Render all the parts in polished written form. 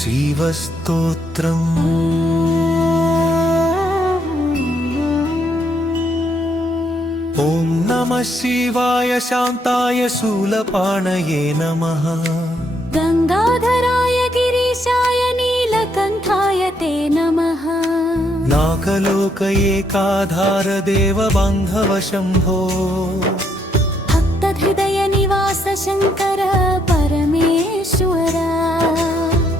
శివస్తోత్రం. ఓం నమః శివాయ శాంతాయ శూలపాణయే నమః. గంగాధరాయ గిరీశాయ నీలకంఠాయ తే నమః. నాగలోక ఏకాధార దేవ బాంధవ శంభో. భక్తహృదయ నివాస శంకర పరమేశ్వర.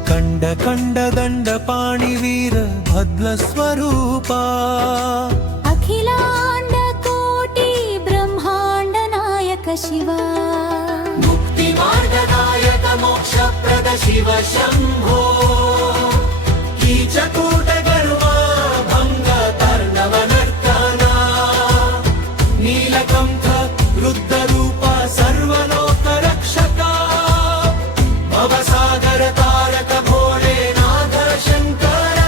కండ కండ దండ పాణి వీర భద్ర స్వరూప. అఖిలాండ కోటి బ్రహ్మాండ నాయక శివ. ముక్తి మార్గదాయక మోక్ష ప్రద శివ శంభో. కీచకూట గర్వా భంగ తర్ణవ నర్తన. నీలకంఠ రుద్ర రూప సర్వలోక రక్షక. భవసాగర తారక భోలేనాథ శంకర.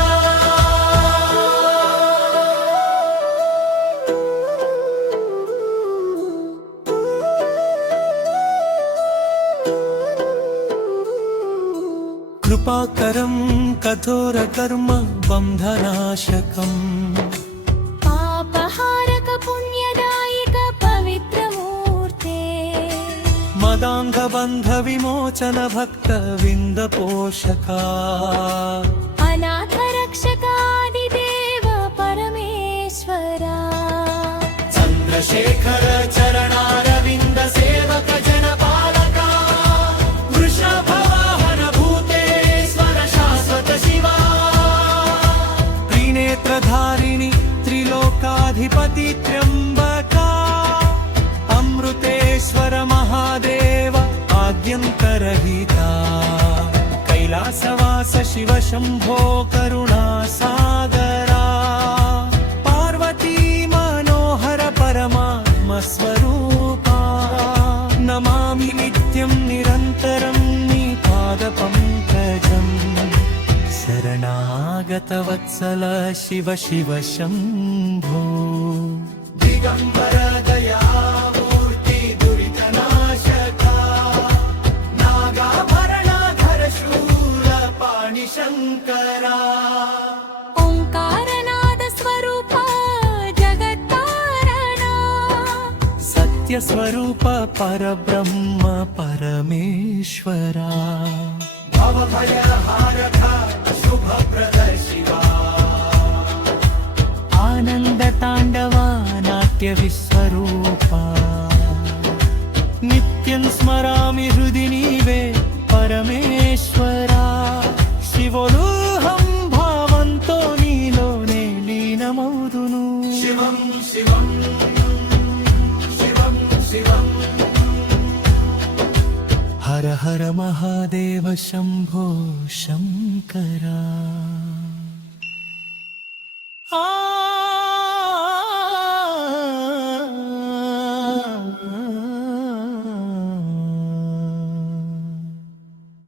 కృపాకరం కఠోర కర్మ బంధనాశకం. పాపహారక పుణ్యదాయక పవిత్రమూర్తే. మదాంగ బంధ విమోచన భక్త వింద పోషక. అనాథ రక్షకాది దేవ పరమేశ్వర. చంద్రశేఖర చరణారవింద సేవక జన పాలక. వృషభవాహన భూతేశ్వర శాశ్వత శివ. త్రినేత్రధారిణి త్రిలోకాధిపతి త్ర్యంబక. అమృతేశ్వర మహాదేవ ఆద్యంతరహిత. కైలాసవాస శివ శంభో కరుణా సాగరా. పార్వతీ మనోహర పరమాత్మ స్వరూప. నమామి నిత్యం నిరంతరం నీ పాద పంకజం. శరణాగత వత్సల శివ శివ శంభో. దిగంబర దయామూర్తి దురిత నాశక. నాగాభరణాధర శూల పాణి శంకర. ఓంకారనాద స్వరూప జగత్కారణ. సత్య స్వరూప పరబ్రహ్మ పరమేశ్వర. భవభయహారక శుభప్రద శివ. ఆనంద తాండవ నాట్య విశ్వరూప. నిత్యం స్మరామి హృది నీవే పరమేశ్వర. శివోహం భావంతో నీలోనే లీనమౌదును. శివం శివం శివం శివం. హర హర మహాదేవ శంభో శంకర.